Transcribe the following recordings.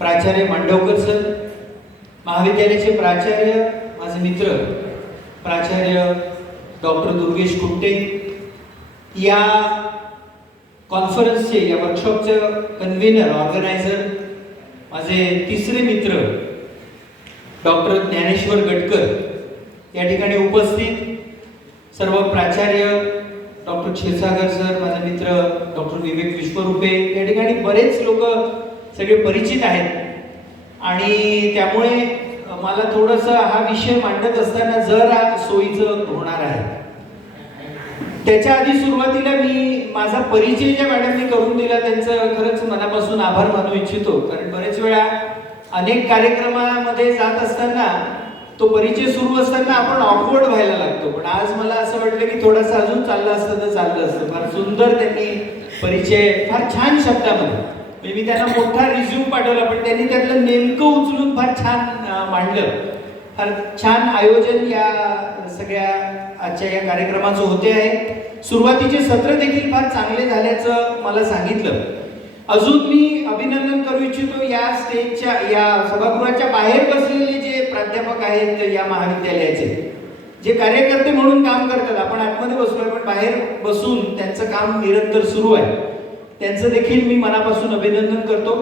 प्राचार्य मांडवकर सर, महाविद्यालयाचे प्राचार्य, माझे मित्र प्राचार्य डॉक्टर दुर्गेश कुंटे, या कॉन्फरन्सचे या वर्कशॉपचं कन्व्हेनर ऑर्गनायझर माझे तिसरे मित्र डॉक्टर ज्ञानेश्वर गटकर, या ठिकाणी उपस्थित सर्व प्राचार्य डॉक्टर क्षीरसागर सर, माझे मित्र डॉक्टर विवेक विश्वरूपे, या ठिकाणी बरेच लोक सगळे परिचित आहेत आणि त्यामुळे मला थोडंसं हा विषय मांडत असताना जरा सोयीचं होणार आहे. त्याच्या आधी सुरुवातीला मी माझा परिचय ज्या मॅडमनी करून दिला त्यांचं खरंच मनापासून आभार मानू इच्छितो, कारण बरेच वेळा अनेक कार्यक्रमामध्ये जात असताना तो परिचय सुरू असताना आपण ऑकवर्ड व्हायला लागतो, पण आज मला असं वाटलं की थोडासा अजून चाललं असतं तर चाललं असतं. फार सुंदर त्यांनी परिचय फार छान शब्दामध्ये, मी त्यांना मोठा रिझ्यूम पाठवला पण त्यांनी त्यातलं नेमकं उचलून फार छान मांडलं. फार छान आयोजन या सगळ्या आजच्या या कार्यक्रमाचं होते आहे. सुरुवातीचे सत्र देखील फार चांगले झाल्याचं मला सांगितलं. अजून मी अभिनंदन करू इच्छितो या स्टेजच्या, या सभागृहाच्या बाहेर बसलेले जे प्राध्यापक आहेत या महाविद्यालयाचे, जे कार्यकर्ते म्हणून काम करतात. आपण आतमध्ये बसलोय पण बाहेर बसून त्यांचं काम निरंतर सुरू आहे, त्यांचं देखील मी मनापासून अभिनंदन करतो.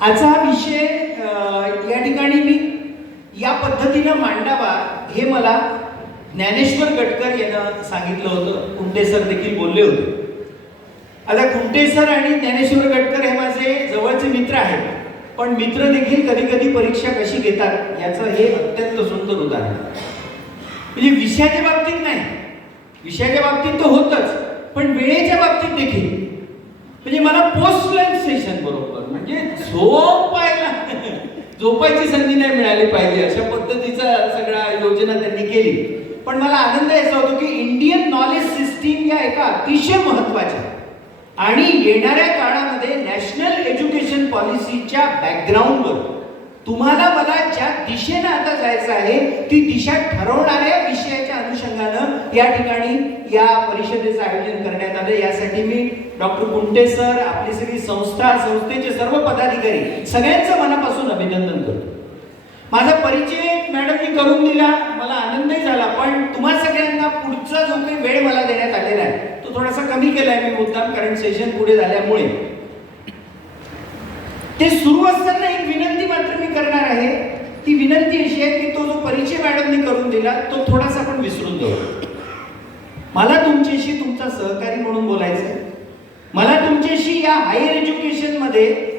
आजचा हा विषय या ठिकाणी मी या पद्धतीनं मांडावा हे मला ज्ञानेश्वर गटकर यांना सांगितलं होतं. कुंटे सर देखील बोलले होते. आता कुंटे सर आणि ज्ञानेश्वर गटकर हे माझे जवळचे मित्र आहेत, पण मित्र देखील कधी कधी परीक्षा कशी घेतात याचं हे अत्यंत सुंदर उदाहरण. म्हणजे विषयाच्या बाबतीत नाही, विषयाच्या बाबतीत तर होतच, पण वेळेच्या बाबतीत देखील. म्हणजे मला पोस्ट लंच सेशन बरोबर म्हणजे झोपायची संधी नाही मिळाली पाहिजे अशा पद्धतीचा सगळा योजना त्यांनी केली. पण मला आनंद याचा होतो की इंडियन नॉलेज सिस्टीम या एका अतिशय महत्वाच्या आणि येणाऱ्या काळामध्ये नॅशनल एज्युकेशन पॉलिसीच्या बॅकग्राऊंडवर तुम्हाला मला ज्या दिशेनं आता जायचं आहे ती दिशा ठरवणाऱ्या विषयाच्या अनुषंगानं या ठिकाणी या परिषदेचं आयोजन करण्यात आलं. यासाठी मी डॉक्टर कुंटे सर, आपली सगळी संस्था, संस्थेचे सर्व पदाधिकारी सगळ्यांचं मनापासून अभिनंदन करतो. माझा परिचय मॅडमनी करून दिला, मला आनंदही झाला, पण तुम्हा सगळ्यांना पुढचा जो काही वेळ मला देण्यात आलेला आहे तो थोडासा कमी केलाय मी मुद्दाम, कारण सेशन पुढे झाल्यामुळे. ते सुरू असताना एक विनंती मात्र मी करणार आहे. ती विनंती अशी आहे की तो जो परिचय मॅडमनी करून दिला तो थोडासा आपण विसरून जाऊ. मला तुमच्याशी तुमचा सहकारी म्हणून बोलायचं आहे. मला तुमच्याशी या हायर एज्युकेशन मध्ये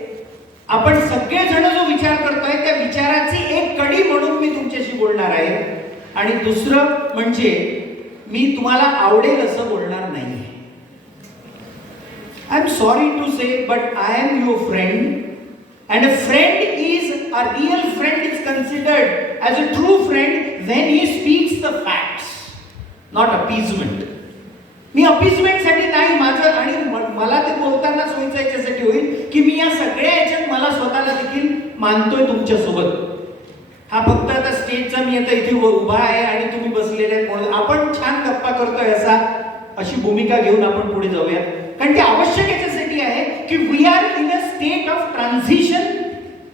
आपण सगळेजण जो विचार करतोय त्या विचाराची एक कडी म्हणून मी तुमच्याशी बोलणार आहे. आणि दुसरं म्हणजे मी तुम्हाला आवडेल असं बोलणार नाही. I am sorry to say but I am your friend, and a friend is a real friend is considered as a true friend when he speaks the facts, not appeasement. Me appeasement साठी नाही, माझं आणि मला ते बोलताना सोयीचं याच्यासाठी होईल की मी या सगळ्या याच्यात मला स्वतःला देखील मानतोय तुमच्या सोबत. हा फक्त आता स्टेजचा मी आता इथे उभा आहे आणि तुम्ही बसलेले आहेत, आपण छान गप्पा करतोय अशी भूमिका घेऊन आपण पुढे जाऊया. कारण ते आवश्यक याच्यासाठी आहे की we are in a state of transition,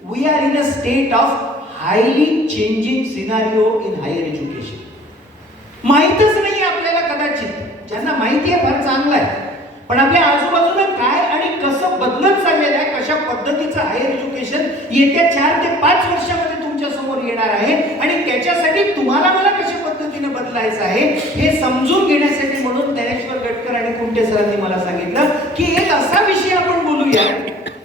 we are in a state of highly changing scenario in higher education. माहीतच नाही आपल्याला, कदाचित ज्यांना माहिती आहे फार चांगलं आहे, पण आपल्या आजूबाजूला काय आणि कसं बदलत चाललेलं आहे, कशा पद्धतीचं हायर एज्युकेशन येत्या 4 ते 5 वर्षामध्ये तुमच्या समोर येणार आहे आणि त्याच्यासाठी तुम्हाला मला कशा पद्धतीने बदलायचं आहे हे समजून घेण्यासाठी म्हणून ज्ञानेश्वर गटकर आणि कुंटे सरांनी मला सांगितलं की एक असा विषय आपण बोलूया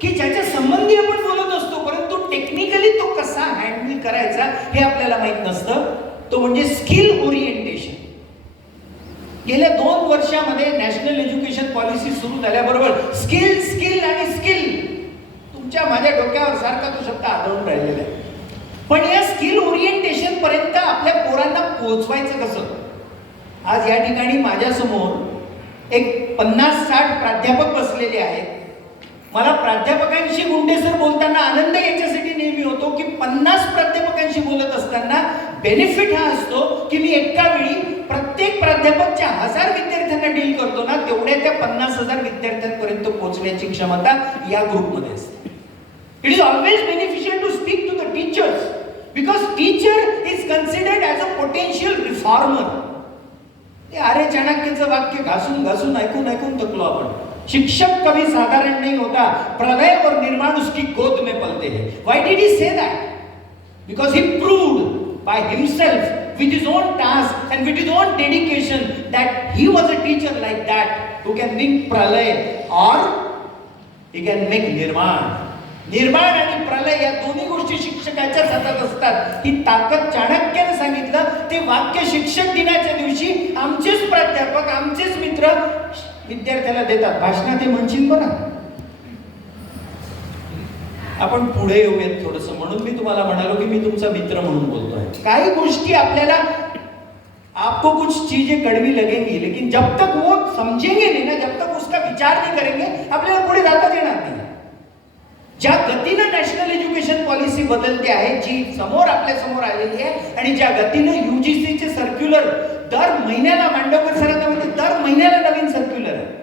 की ज्याच्या संबंधी आपण बोलत असतो परंतु टेक्निकली तो कसा हँडल करायचा हे आपल्याला माहित नसतं. तो म्हणजे स्किल ओरिएंटेशन. गेल्या 2 वर्षामध्ये नॅशनल एज्युकेशन पॉलिसी सुरू झाल्याबरोबर स्किल स्किल आणि स्किल तुमच्या माझ्या डोक्यावर सारखा तो शब्द आढळून राहिलेला आहे. पण या स्किल ओरिएंटेशन पर्यंत आपल्या पोरांना पोहोचवायचं कसं? आज या ठिकाणी माझ्या समोर एक 50-60 प्राध्यापक बसलेले आहेत. मला प्राध्यापकांशी गुंडे सर बोलताना आनंद याच्यासाठी नेहमी होतो की 50 प्राध्यापकांशी बोलत असताना बेनिफिट हा असतो की मी एका वेळी प्रत्येक प्राध्यापक ज्या 1000 विद्यार्थ्यांना डील करतो ना तेवढ्या त्या 50,000 विद्यार्थ्यांपर्यंत पोहोचण्याची क्षमता या ग्रुपमध्ये असते. It is always beneficial to speak to the teachers because teacher is considered as a potential reformer. ते आर्य चाणक्यचं वाक्य घासून घासून ऐकून ऐकून थकलो आपण. शिक्षक कभी साधारण नहीं होता, प्रलय और निर्माण उसकी गोद में पलते हैं. Why did he say that? Because he proved by himself with his own task and with his own dedication that he was a teacher like that who can bring pralay or he can make nirman. निर्माण आणि प्रलय या दोन्ही गोष्टी शिक्षकाच्याच हातात असतात. ही ताकद चाणक्याने सांगितलं. ते वाक्य शिक्षक दिनाच्या दिवशी आमचेच प्राध्यापक आमचेच मित्र विद्यार्थ्याला देतात. भाषणात हे म्हणशील बरं. आपण पुढे येऊयात थोडस, म्हणून मी तुम्हाला म्हणालो की मी तुमचा मित्र म्हणून बोलतोय. काही गोष्टी आपल्याला आपको कुछ चीजें कड़वी लगेंगी लेकिन जब तक वो समझेंगे नहीं ना, जब तक उसका विचार नहीं करेंगे आपल्याला पुढे जाता येणार नाही. ज्या गतीनं नॅशनल एज्युकेशन पॉलिसी बदलते आहे, जी समोर आपल्या समोर आलेली आहे आणि ज्या गतीनं युजीसीचे सर्क्युलर दर महिन्याला, मांडवकर सरांना म्हणजे दर महिन्याला नवीन सर्क्युलर आहे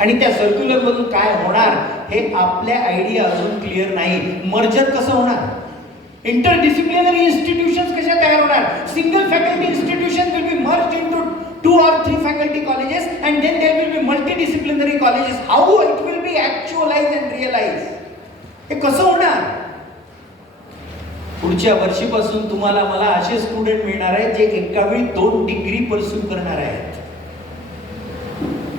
आणि त्या सर्क्युलर मधून काय होणार हे आपल्या आयडिया अजून क्लिअर नाही. मर्जर कसं होणार, इंटरडिसिप्लिनरी इन्स्टिट्यूशन्स कशा तयार होणार, single faculty institution will be merged into 2 or 3 faculty colleges and then there will be multidisciplinary colleges. How it will be actualized and realized? हे कसं होणार? पुढच्या वर्षीपासून तुम्हाला मला असे स्टुडंट मिळणार आहेत जे एका वेळी 2 डिग्री परस्यू करणार आहेत.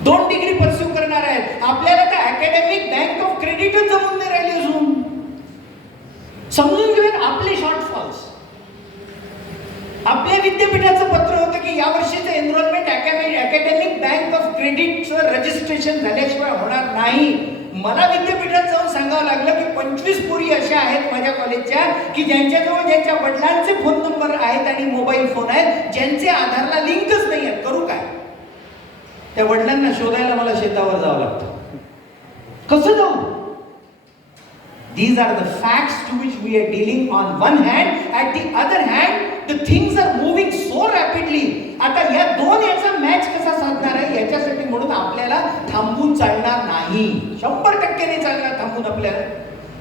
2 डिग्री परस्यू करणार आहेत. आपल्याला तर अकॅडमिक बँक ऑफ क्रेडिटच जमून नाही राहिली अजून. समजून घेऊयात आपले शॉर्टफॉल्स. आपल्या विद्यापीठाचं पत्र होतं की यावर्षीचं एनरोलमेंट अकॅडमिक बँक ऑफ क्रेडिटचं रजिस्ट्रेशन झाल्याशिवाय होणार नाही. मला विद्यापीठात जाऊन सांगावं लागलं की 25 पोरी अशा आहेत माझ्या कॉलेजच्या की ज्यांच्याजवळ ज्यांच्या वडिलांचे फोन नंबर आहेत आणि मोबाईल फोन आहेत, ज्यांचे आधारला लिंकच नाही आहेत. करू काय? त्या वडिलांना शोधायला मला शेतावर जावं लागतं. कसं जाऊ? These are the facts to which we are dealing on one hand. At the other hand, the things are moving so rapidly. आता या दोन याचा मॅच कसा साधणार आहे याच्यासाठी म्हणून आपल्याला थांबून चालणार नाही. 100% नाही चालणार थांबून आपल्याला.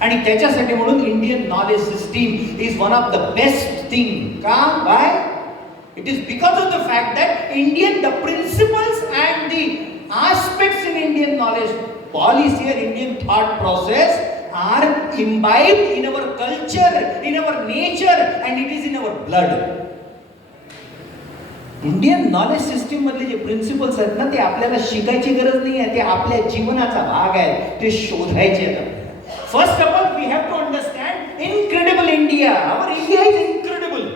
आणि त्याच्यासाठी म्हणून Indian knowledge system is one of the best thing. का? By it is because of the fact that Indian the principles and the aspects in Indian knowledge policy और Indian thought process are imbibed in our culture, in our nature, and it is in our blood. Indian knowledge system मधले जे principles आहेत ना, ते आपल्याला शिकायची गरज नाही आहे, ते आपल्या जीवनाचा भाग आहे. ते शोधायचे आहेत. First of all we have to understand incredible India. Our India is incredible.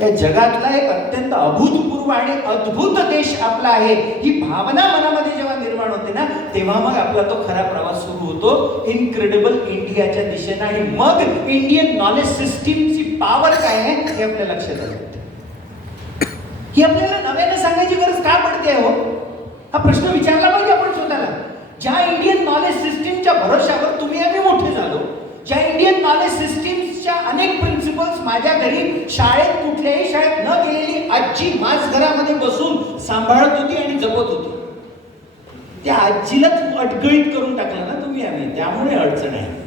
या जगातला एक अत्यंत अभूतपूर्व आणि अद्भुत देश आपला आहे. ही भावना मनामध्ये जेव्हा निर्माण होते ना, तेव्हा मग आपला तो खरा प्रवास सुरू होतो इनक्रेडिबल इंडियाच्या दिशेने. आणि मग इंडियन नॉलेज सिस्टीमची पॉवर काय आहे हे आपल्या लक्षात आलं. ही आपल्याला नव्याने सांगायची गरज का पडते हो? हा प्रश्न विचारला पाहिजे आपण स्वतःला. ज्या इंडियन नॉलेज सिस्टीमच्या भरोशावर तुम्ही आम्ही मोठे झालो, ज्या इंडियन नॉलेज सिस्टीमच्या अनेक प्रिन्सिपल्स माझ्या घरी शाळेत कुठल्याही शाळेत न गेलेली आजी माझ घरामध्ये बसून सांभाळत होती आणि जपत होती, त्या आजीलाच अडगळीत करून टाकलं ना तुम्ही आम्ही. त्यामुळे अडचण आहे.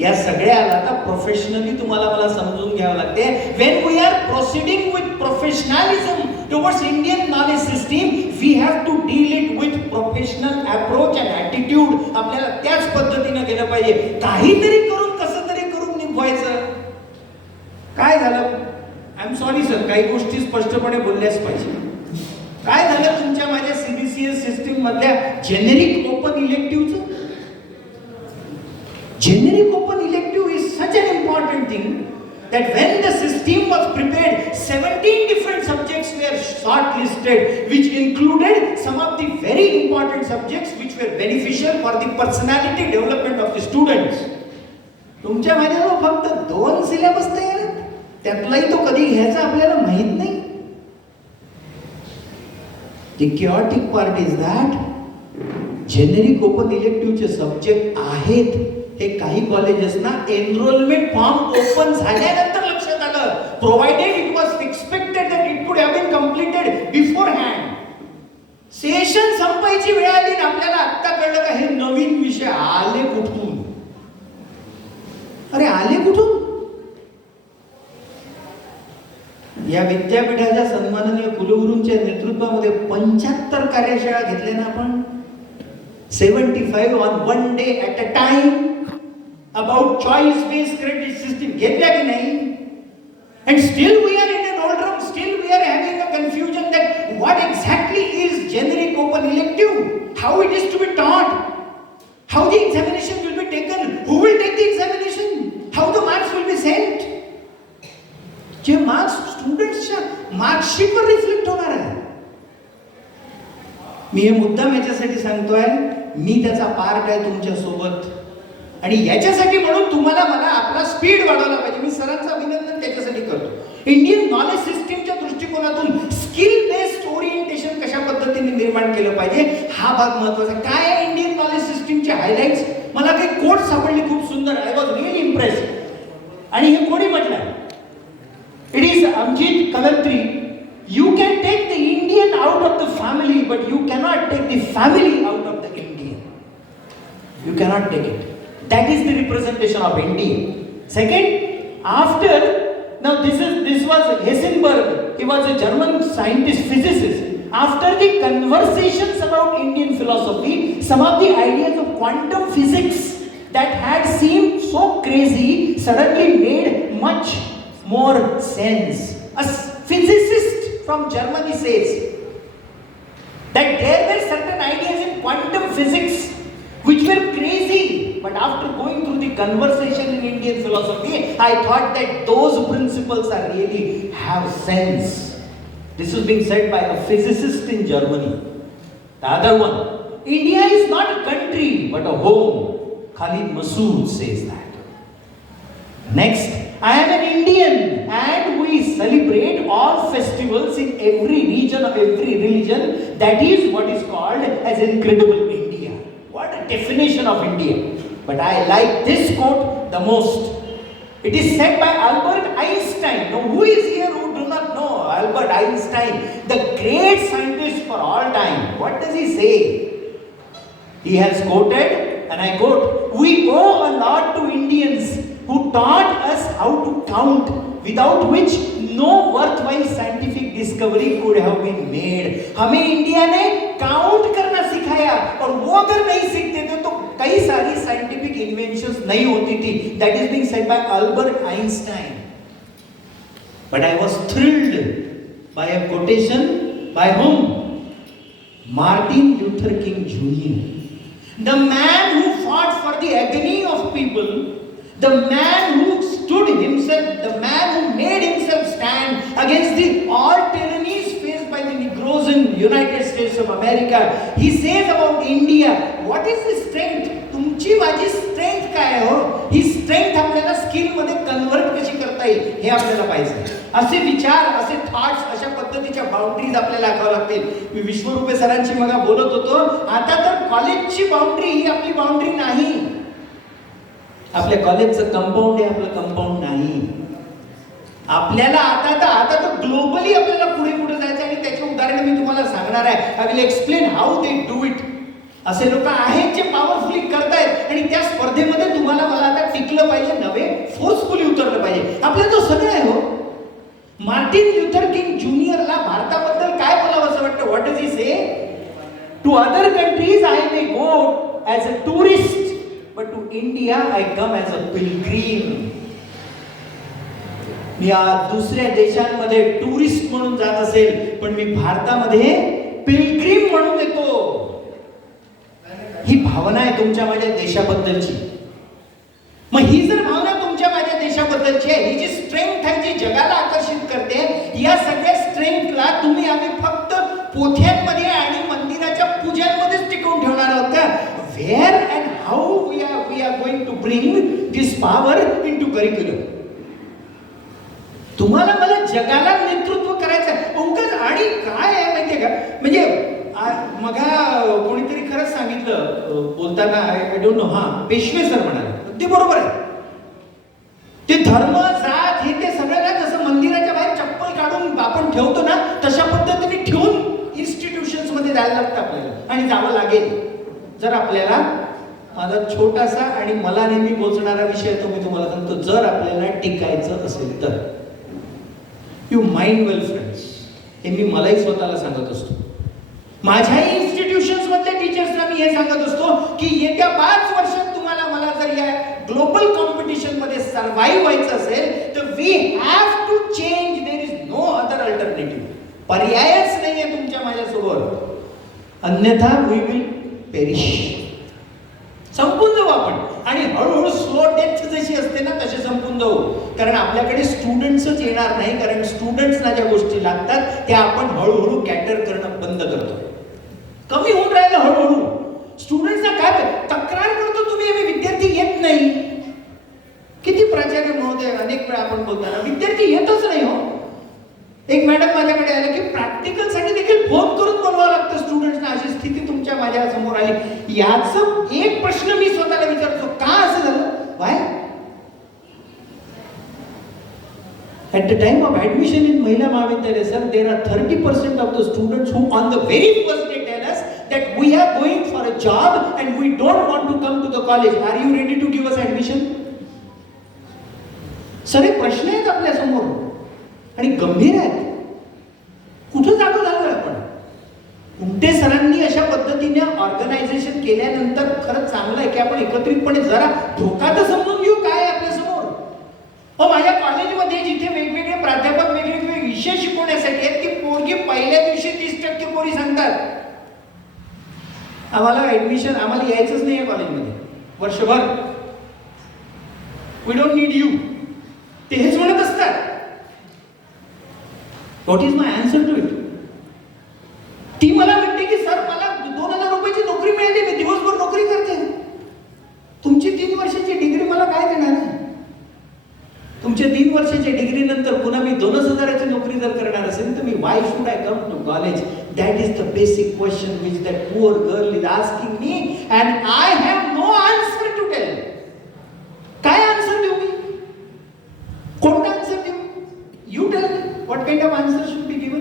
या सगळ्याला आता प्रोफेशनली तुम्हाला मला समजून घ्यावं लागते. When we are proceeding with professionalism towards Indian knowledge system, we have to deal it with professional approach and attitude. आपल्याला त्याच पद्धतीनं गेलं पाहिजे. काहीतरी करून कसं तरी करून निभवायचं. काय झालं? आय एम सॉरी सर, काही गोष्टी स्पष्टपणे बोलल्याच पाहिजे. काय झालं तुमच्या माझ्या सीबीसीएस सिस्टीम मधल्या जेनेरिक ओपन इलेक्टिव्हचं? Generic open elective is such an important thing that when the system was prepared, 17 different subjects were shortlisted, which included some of the very important subjects which were beneficial for the personality development of the students. तुमच्या माझ्याजवळ फक्त 2 syllabus तयार आहेत, त्यातलाही तो कधी घ्यायचा आपल्याला माहित नाही. The chaotic part is that generic open elective subject आहेत हे काही कॉलेजेसना एनरोलमेंट फॉर्म ओपन झाल्यानंतर लक्षात आलं. Provided it was expected that it could have been completed beforehand. Session संपायची वेळ आली ना आपल्याला आत्ता कळलं का हे नवीन विषय आले कुठून. अरे आले कुठून. या विद्यापीठाच्या सन्माननीय कुलगुरूंच्या नेतृत्वामध्ये 75 कार्यशाळा घेतल्या ना आपण. 75 on one day at a time about choice based credit system घेतल्या की नाही. And still we are in an doldrum, still we are having a confusion that what exactly is generic open elective, how it is to be taught, how the examination will be taken, who will take the examination, how the marks will be sent. जे marks स्टुडंट्सच्या मार्कशीटवर reflect होणार आहे. मी हे मुद्दाम याच्यासाठी सांगतोय, मी त्याचा part आहे तुमच्या सोबत आणि याच्यासाठी म्हणून तुम्हाला मला आपला स्पीड वाढवला पाहिजे. मी सरांचं अभिनंदन त्याच्यासाठी करतो. इंडियन नॉलेज सिस्टीमच्या दृष्टिकोनातून स्किल बेस्ड ओरिएंटेशन कशा पद्धतीने निर्माण केलं पाहिजे हा भाग महत्वाचा. काय आहे इंडियन नॉलेज सिस्टीमचे हायलाइट्स. मला काही कोट सापडली खूप सुंदर. I was really impress. आणि हे कोणी म्हटलं. It is Amjit Kalantri. You can take the Indian out of the family but you cannot take the family out of the Indian. You cannot take it. That is the representation of India. Second, after now this was Heisenberg. He was a German scientist, physicist. After the conversations about Indian philosophy, some of the ideas of quantum physics that had seemed so crazy suddenly made much more sense. A physicist from Germany says that there were certain ideas in quantum physics which were crazy. But after going through the conversation in Indian philosophy, I thought that those principles are really have sense. This is being said by a physicist in Germany. The other one, India is not a country but a home. Khalid Masood says that. Next, I am an Indian and we celebrate all festivals in every region of every religion. That is what is called as incredible India. What a definition of India. But I like this quote the most. It is said by Albert Einstein. Now, who is here who do not know Albert Einstein, the great scientist for all time? What does he say? He has quoted, and I quote, "We owe a lot to Indians who taught us how to count, without which no worthwhile scientific discovery could have been made." हमें India ने count करना सिखाया और वो अगर नहीं सीखते थे तो कई सारी साइंटिफिक इन्वेंशंस नहीं होती थी. That is being said by Albert Einstein. But I was thrilled by a quotation by whom? Martin Luther King Jr. The man who fought for the agony of people, the man who stood himself, the man who made himself stand against the all tyrannies faced by the Negroes in United States of America. He says about India, what is the strength? तुमची माझी strength काय हो. ही strength आपल्याला skill मध्ये convert कशी करता येईल हे आपल्याला पाहिजे. असे विचार, असे थॉट्स, अशा पद्धतीच्या बाउंड्रीज आपल्याला आखाव्या लागतील. मी विश्वरूपे सरांची मग बोलत होतो. आता तर कॉलेजची बाउंड्री ही आपली बाउंड्री नाही. आपल्या कॉलेजचं कंपाऊंड हे आपलं कंपाऊंड नाही. आपल्याला आता तर ग्लोबली आपल्याला पुढे जायचं आणि त्याचे उदाहरण मी तुम्हाला सांगणार आहे. I will explain how they do it. असे लोक आहेत जे पॉवरफुली करतायत आणि त्या स्पर्धेमध्ये तुम्हाला मला आता टिकलं पाहिजे, नव्हे फोर्सफुली उतरलं पाहिजे. आपलं तो सगळं आहे हो. मार्टिन ल्युथर किंग ज्युनियरला भारताबद्दल काय बोलावं असं वाटतं. What does he say? To other countries I may go as a tourist but to India I come as a pilgrim. मी दुसऱ्या देशांमध्ये टुरिस्ट म्हणून जात असेल पण मी भारतामध्ये पिलग्रीम म्हणून येतो. ही भावना आहे तुमच्या माझ्या देशाबद्दलची. मग ही जर भावना तुमच्या माझ्या देशाबद्दलची आहे, ही जी स्ट्रेंथ आहे जी जगाला आकर्षित करते, या सगळ्या स्ट्रेंथला तुम्ही आम्ही फक्त पोथ्यांमध्ये आणि मंदिराच्या पूजांमध्येच टिकवून ठेवणार आहोत का? Where and how we are going to bring this power into curriculum. तुम्हाला मला जगाला नेतृत्व करायचं उगाच. आणि काय आहे माहितीये का, म्हणजे मगा कोणीतरी खरंच सांगितलं बोलताना, I don't know, Peshwe sir म्हणाले, ते बरोबर आहे. ते धर्म, जात हे ते सगळं ना जसं मंदिराच्या बाहेर चप्पल काढून आपण ठेवतो ना, तशा पद्धतीने ठेवून इन्स्टिट्यूशन्स मध्ये वर्षामध्ये जायला लागतं आपल्याला आणि जावं लागेल. जर आपल्याला, माझा छोटासा आणि मला नेहमी पोचणारा विषय तो मी तुम्हाला सांगतो, जर आपल्याला टिकायचं असेल तर. यू माइंड वेल फ्रेंड्स, हे मी मलाही स्वतःला सांगत असतो. माझ्याही इन्स्टिट्यूशन्स मधल्या टीचर्सना मी हे सांगत असतो की येत्या 5 वर्षात तुम्हाला मला जर या ग्लोबल कॉम्पिटिशन मध्ये सर्व्हाइव्ह व्हायचं असेल तर we have to change. There is no other alternative. पर्यायच नाहीये तुमच्या माझ्यासमोर, अन्यथा वी विल पेरिश. संपून जाऊ आपण. आणि हळूहळू स्लो डेथ जशी असते ना तसे संपून जाऊ. कारण आपल्याकडे स्टुडंट्सच येणार नाही, कारण स्टुडंट्सना ज्या गोष्टी लागतात त्या आपण हळूहळू कॅटर करणं बंद करतो. कमी होऊन राहिलं हळूहळू. स्टुडंट्सना काय तक्रार करतो तुम्ही, आम्ही विद्यार्थी येत नाही. किती प्राचार्य महोदय अनेक वेळा आपण बोलताना विद्यार्थी येतच नाही हो. एक मॅडम माझ्याकडे आले की प्रॅक्टिकल साठी देखील फोन करून बोलवावं लागतं स्टुडंट्सना. अशी स्थिती तुमच्या माझ्या समोर आली. याचं एक प्रश्न मी स्वतःला विचारतो, का असं झालं? Y? At the time of admission in Mahila Mahavidyalaya, sir, there are 30% of the students who on the very first day tell us that we are going for a job and we don't want to come to the college. Are you ready to give us admission? Sir, हे प्रश्न आहेत आपल्या समोर आणि गंभीर आहेत. कुठं जागो झालोय आपण? कुंटे सरांनी अशा पद्धतीने ऑर्गनायझेशन केल्यानंतर खरंच चांगलं आहे की आपण एकत्रितपणे जरा धोका तर समजून घेऊ काय आहे आपल्या समोर. माझ्या कॉलेजमध्ये जिथे वेगवेगळे प्राध्यापक वेगवेगळे विषय शिकवण्यासाठी आहेत, ती पोरगी पहिल्या दिवशी 30% पोरी सांगतात आम्हाला ऍडमिशन, आम्हाला यायचंच नाही आहे कॉलेजमध्ये वर्षभर. We don't need you. ते हेच म्हणत असतात. What is my answer to it? ती मला म्हणते की सर मला 2000 रुपयाची नोकरी मिळाली, मी दिवसभर नोकरी करते. तुमची 3 वर्षाची डिग्री मला काय देणार आहे? तुमच्या 3 वर्षाच्या डिग्री नंतर पुन्हा मी 2000ची नोकरी जर करणार असेल तर मी why should I come to college? That is the basic question which that poor girl is asking me and I have no answer to tell. काय आन्सर देऊ मी? कोणता आन्सर देऊ? You tell me what kind of answer should be given.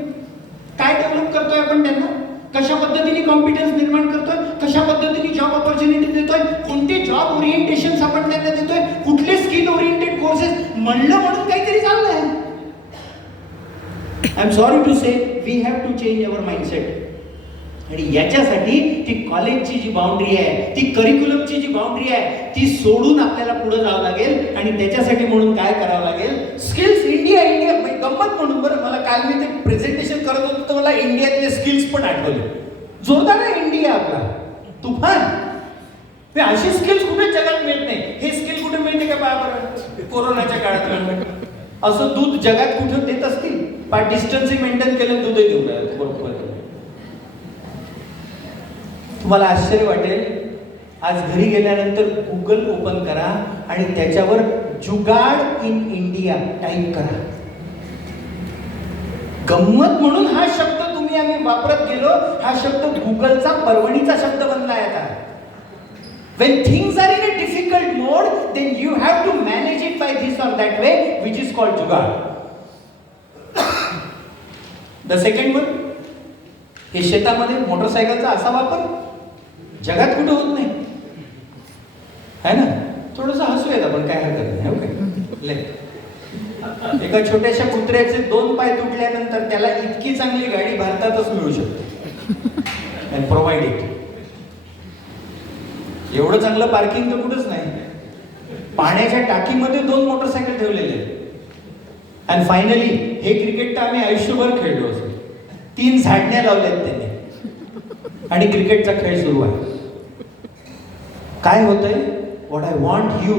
काय develop करतोय आपण त्यांना? कशा पद्धतीने कॉम्पिटन्स निर्माण करतोय? कशा पद्धतीने जॉब ऑपॉर्च्युनिटी देतोय? कोणते जॉब ओरिएंटेशन आपण त्यांना देतोय? कुठले स्किल ओरिएंटेड कोर्सेस? म्हणलं म्हणून काहीतरी चाललंय. I am sorry to say we have to change our mindset. आणि याच्यासाठी ती कॉलेजची जी बाउंड्री आहे, ती करिक्युलमची जी बाउंड्री आहे, ती सोडून आपल्याला पुढे जावं लागेल. आणि त्याच्यासाठी म्हणून काय करावं लागेल? Skills India. इंडिया गंमत म्हणून बरं, मला काल मी ते प्रेझेंटेशन करत होतो तर मला इंडियातले स्किल्स पण आठवले. जोरदार आहे इंडिया आपला, तुफान. अशी स्किल्स कुठे जगात मिळत नाही. हे स्किल कुठे मिळते का बरोबर? कोरोनाच्या काळात असं दूध जगात कुठे देत असतील? पण डिस्टन्सिंग मेंटेन केलं दूधही देऊ नये बरोबर. तुम्हाला आश्चर्य वाटेल, आज घरी गेल्यानंतर गुगल ओपन करा आणि त्याच्यावर जुगाड इन इंडिया टाईप करा. गंमत म्हणून हा शब्द तुम्ही आम्ही वापरत गेलो. हा शब्द गुगलचा परवणीचा शब्द बनलाय आता. When things are in a difficult mode, then you have to manage it by this or that way, which is called jugaad. The second one, हे शेतामध्ये मोटरसायकलचा असा वापर जगात कुठे होत नाही, है ना? थोडंसं हसूयात आपण, काय हरकत नाही. ओके. एका छोट्याशा कुत्र्याचे 2 पाय तुटल्यानंतर त्याला इतकी चांगली गाडी भारतातच मिळू शकते. and provide it. एवढं चांगलं पार्किंग तर कुठंच नाही. पाण्याच्या टाकीमध्ये 2 मोटरसायकल ठेवलेले आहेत. आणि फायनली हे क्रिकेट तर आम्ही आयुष्यभर खेळलो असतो. 3 झाडण्या लावल्यात त्यांनी आणि क्रिकेटचा खेळ सुरू आहे. काय होतंय? What I want you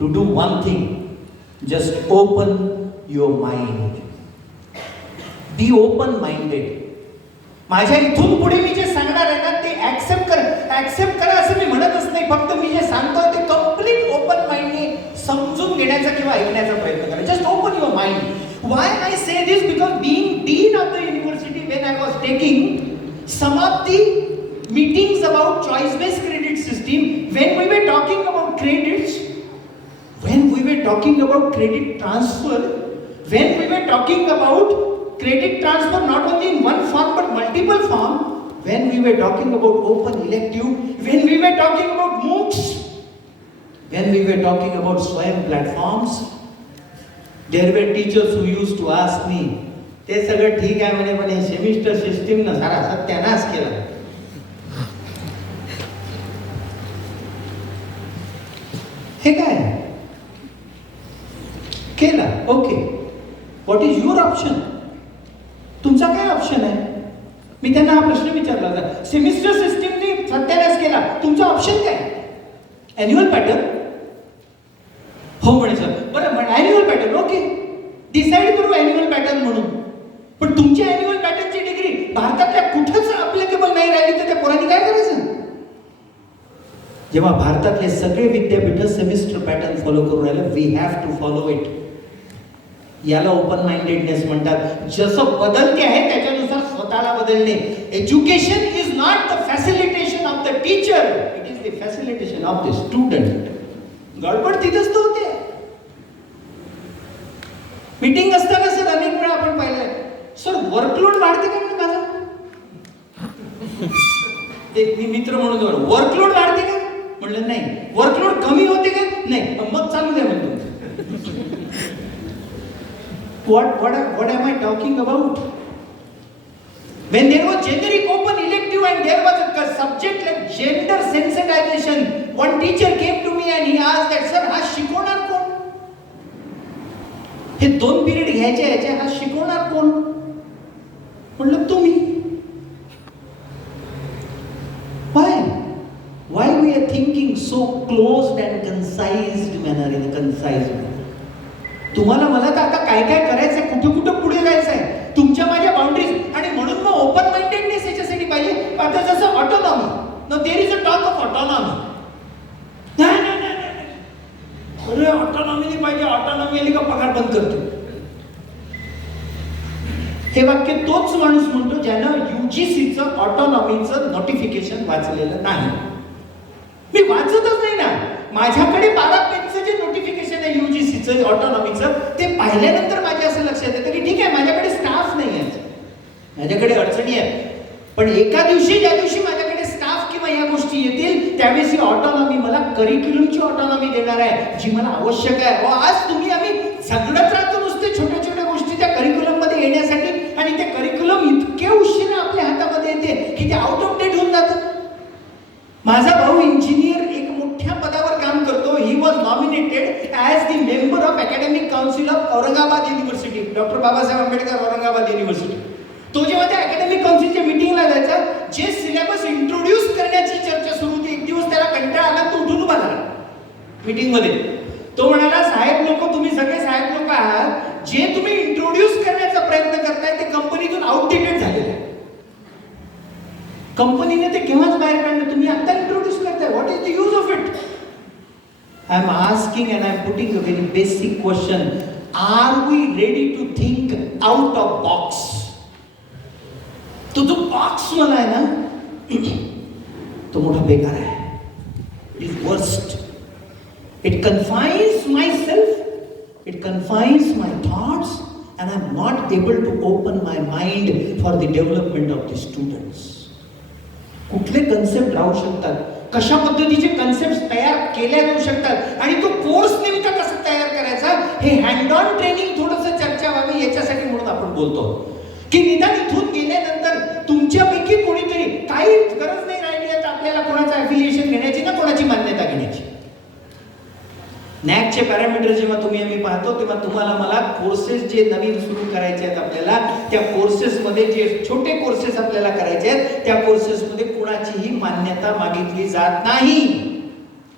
to do one thing, just open your mind. Be open minded. माझ्या इथून पुढे मी जे सांगणार आहे ना ते ऍक्सेप्ट करा असं मी म्हणतच नाही. फक्त मी जे सांगतोय ते कम्प्लीट ओपन माइंडने समजून घेण्याचा किंवा ऐकण्याचा प्रयत्न करा. Just open your mind. Why I say this? Because being dean of the university, when I was taking some of the meetings about choice-based credit system, when we were talking about credits, when we were talking about credit transfer, when we were talking about credit transfer not only in one form but multiple form, when we were talking about open elective, when we were talking about MOOCs, when we were talking about Swayam platforms, there were teachers who used to ask me, ते सगळं ठीक आहे म्हणे, पण हे semester system ना सारा सत्यानाश केला. हे काय केला? Okay, what is your option? तुमचा काय ऑप्शन आहे? मी त्यांना हा प्रश्न विचारला होता. सेमिस्टर सिस्टीमने सत्यानाश केला, तुमचा ऑप्शन काय? Annual pattern? हो म्हणे सर. बरं म्हणे अॅन्युअल पॅटर्न, ओके, डिसाईड करू अॅन्युअल पॅटर्न म्हणून. पण तुमची अॅन्युअल पॅटर्नची डिग्री भारतातल्या कुठंच अप्लिकेबल नाही राहिली तर त्या पोरांनी काय करायचं? जेव्हा भारतातले सगळे विद्यापीठ सेमिस्टर पॅटर्न फॉलो करून राहिले, we have to follow it. याला ओपन माइंडेडनेस म्हणतात. जसं बदलते आहे त्याच्यानुसार स्वतःला बदलणे. Education is not the facilitation of the teacher, it is the facilitation of the student. गडबड तिथंच तर होते. मीटिंग असताना सर अनेक वेळा आपण पाहिलंय, सर वर्कलोड वाढते का म्हणजे माझा? एक मी मित्र म्हणून वर्कलोड वाढते का? म्हणलं नाही. वर्कलोड कमी होते का? नाही. मग चालू द्या म्हणतो. What am I talking about? When there was generic open elective and there was a subject like gender sensitization, one teacher came to me and he asked that, sir, हा शिकवणार कोण? हे 2 पिरियड घ्यायचे याचे, हा शिकवणार कोण? म्हणलं तुम्ही. Why we are thinking so closed and concised manner, in a concise manner? तुम्हाला मला तर आता काय काय करायचंय, कुठं पुढे जायचंय, तुमच्या माझ्या बाउंड्रीज. आणि म्हणून मग ओपन माइंडेडनेस याच्यासाठी पाहिजे. आता जसं autonomy, no there is a talk of autonomy. अरे ऑटोनॉमी नाही पाहिजे, ऑटोनॉमी आली का पगार बंद करतो. हे वाक्य तोच माणूस म्हणतो ज्यानं UGCचं ऑटोनॉमीचं नोटिफिकेशन वाचलेलं नाही. मी वाचतच नाही ना. माझ्याकडे 12 पेजचं जे नोटिफिकेशन आहे UGCचं ऑटोनॉमीचं, ते पाहिल्यानंतर माझ्या असं लक्षात येतं की ठीक आहे, माझ्याकडे स्टाफ नाही आहे, माझ्याकडे अडचणी आहेत. पण एका दिवशी ज्या दिवशी माझ्याकडे स्टाफ किंवा या गोष्टी येतील, त्यावेळेस ही ऑटोनॉमी मला करिक्युलमची ऑटोनॉमी देणार आहे, जी मला आवश्यक आहे. आज तुम्ही आम्ही झगडत राहतो नुसते छोट्या छोट्या गोष्टी त्या करिक्युलम मध्ये येण्यासाठी, आणि ते करिक्युलम इतके उशिरा आपल्या हातामध्ये येते की ते आउट ऑफ डेट होऊन जातं. माझा भाऊ इंजिनियर एक मोठ्या पदावर काम करतो. He was nominated as the member of academic council of Aurangabad university, doctor Babasaheb Ambedkar Aurangabad university. तो जेव्हा त्या अकॅडमिक काउन्सिलच्या मीटिंगला जायचा, जे सिलेबस इंट्रोड्यूस करण्याची चर्चा सुरू होती, एक दिवस त्याला कंटाळा आला, तो उठून उभा झाला मीटिंगमध्ये. तो म्हणाला, साहेब लोक, तुम्ही सगळे साहेब लोक आहात, जे तुम्ही इंट्रोड्यूस करण्याचा प्रयत्न करताय ते कंपनीतून आउटडेटेड झालेलं आहे. कंपनीने ते केव्हाच बाहेर काढलं, तुम्ही आता इंट्रोड्यूस करताय. What is the use of it? I am asking and I am putting a very basic question. Are we ready to think out of box? तो जो बॉक्स मला आहे ना, तो मोठा बेकार आहे. It is worst. It कन्फाइन्स my self, it कन्फाइन्स my thoughts, and I am not able to open my mind for the development of the students. कुठले कन्सेप्ट राहू शकतात, कशा पद्धतीचे कन्सेप्ट तयार केल्या जाऊ शकतात, आणि तो कोर्स नेमका कसा तयार करायचा, हे हँड ऑन ट्रेनिंग थोडंसं चर्चा व्हावी याच्यासाठी म्हणून आपण बोलतो की निदान इथून गेल्यानंतर तुमच्यापैकी कोणीतरी, काही गरज नाही राहिली आता आपल्याला कोणाचं ॲफिलिएशन घेण्याची ना कोणाची मान्यता घेण्याची. नॅकचे पॅरामीटर जेव्हा तुम्ही आम्ही पाहतो, तेव्हा तुम्हाला मला कोर्सेस जे नवीन सुरू करायचे आहेत आपल्याला, त्या कोर्सेसमध्ये जे छोटे कोर्सेस आपल्याला करायचे आहेत, त्या कोर्सेसमध्ये कोणाचीही मान्यता मागितली जात नाही.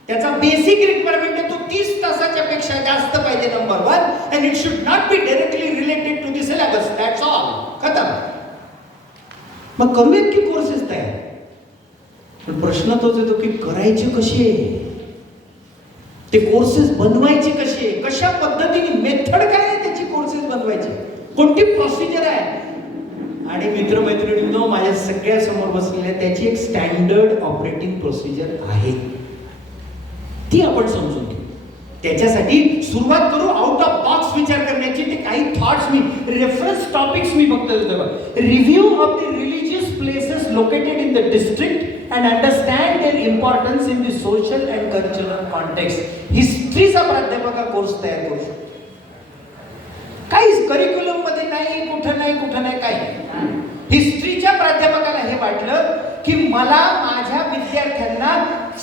त्याचा बेसिक रिक्वायरमेंट आहे तो 30 तासाच्या पेक्षा जास्त पाहिजे, number 1, and it should not be directly related to the syllabus. That's all. खतम. मग करूयात की कोर्सेस तयार, पण प्रश्न तोच येतो की करायचे कसे, ते कोर्सेस बनवायचे कसे, कशा पद्धतीने, मेथड काय आहे त्याची कोर्सेस बनवायची, कोणती प्रोसिजर आहे. आणि मित्रमैत्रिणींनो, माझ्या सगळ्या समोर बसलेल्या त्याची एक स्टँडर्ड ऑपरेटिंग प्रोसिजर आहे, ती आपण समजून घेऊ. त्याच्यासाठी सुरुवात करू आउट ऑफ बॉक्स विचार करण्याची. ते काही थॉट्स मी, रेफरन्स टॉपिक्स मी फक्त देतो. Review of the religious places located in the district and understand their importance in the social and cultural context. हिस्ट्रीचा प्राध्यापक हा कोर्स तयार करू शकतो. काही करिक्युलम मध्ये नाही, कुठं नाही काही. हिस्ट्रीच्या प्राध्यापकाला हे वाटलं की मला माझ्या विद्यार्थ्यांना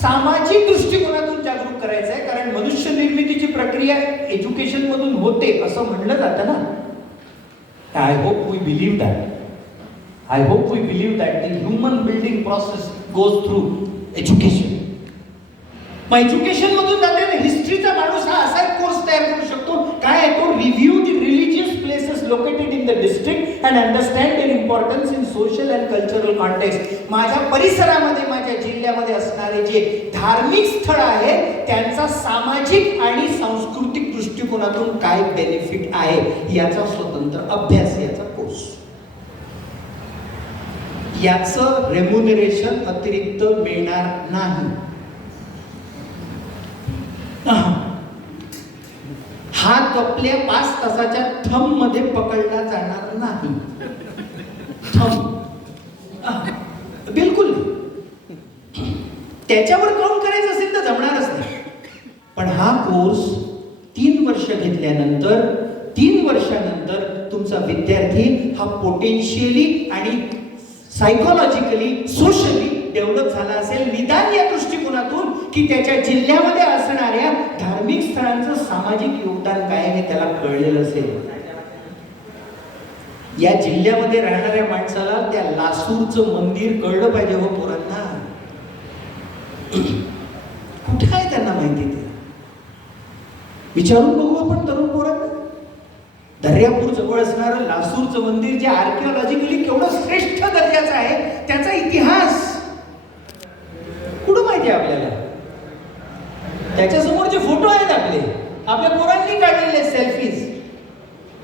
सामाजिक दृष्टिकोनातून जागरूक करायचं आहे, कारण मनुष्य निर्मितीची प्रक्रिया एज्युकेशन मधून होते असं म्हणलं जातं ना. I hope we believe that. I hope we believe that the human building process goes through education. मग एज्युकेशन मधून जाते हिस्ट्रीचा माणूस हा असा एक कोर्स तयार करू शकतो. काय आहे तो? Review the religious places located in the district and understand their importance in social and cultural context. माझ्या परिसरामध्ये, माझ्या जिल्ह्यामध्ये असणारे जे धार्मिक स्थळ आहे त्यांचा सामाजिक आणि सांस्कृतिक दृष्टिकोनातून काय बेनिफिट आहे याचा स्वतंत्र अभ्यास, याचा कोर्स. याचं रेम्युनरेशन अतिरिक्त मिळणार नाही. हात आपल्या 5 तासाच्या थंब मध्ये पकडला जाणार नाही. थंब बिलकुल नाही. त्याच्यावर काउंट करायचं असेल तर जमणारच नाही. पण हा कोर्स 3 वर्ष घेतल्यानंतर 3 वर्षानंतर तुमचा विद्यार्थी हा पोटेन्शियली आणि सायकोलॉजिकली, सोशली डेव्हलप झाला असेल, निदान या दृष्टिकोनातून की त्याच्या जिल्ह्यामध्ये असणाऱ्या धार्मिक स्थळांचं सामाजिक योगदान काय हे त्याला कळलेलं असेल. या जिल्ह्यामध्ये राहणाऱ्या माणसाला त्या लासूरचं मंदिर कळलं पाहिजे हो पोरांना. कुठे आहे त्यांना माहिती ते? विचारून बघू आपण तरुण पोरांना. दर्यापूर जवळ असणारं लासूरचं मंदिर जे आर्किओलॉजिकली केवढं श्रेष्ठ दर्जाचं आहे, त्याचा इतिहास कुठं माहिती आहे आपल्याला? त्याच्यासमोर जे फोटो आहेत आपल्या पोरांनी काढलेले सेल्फीज.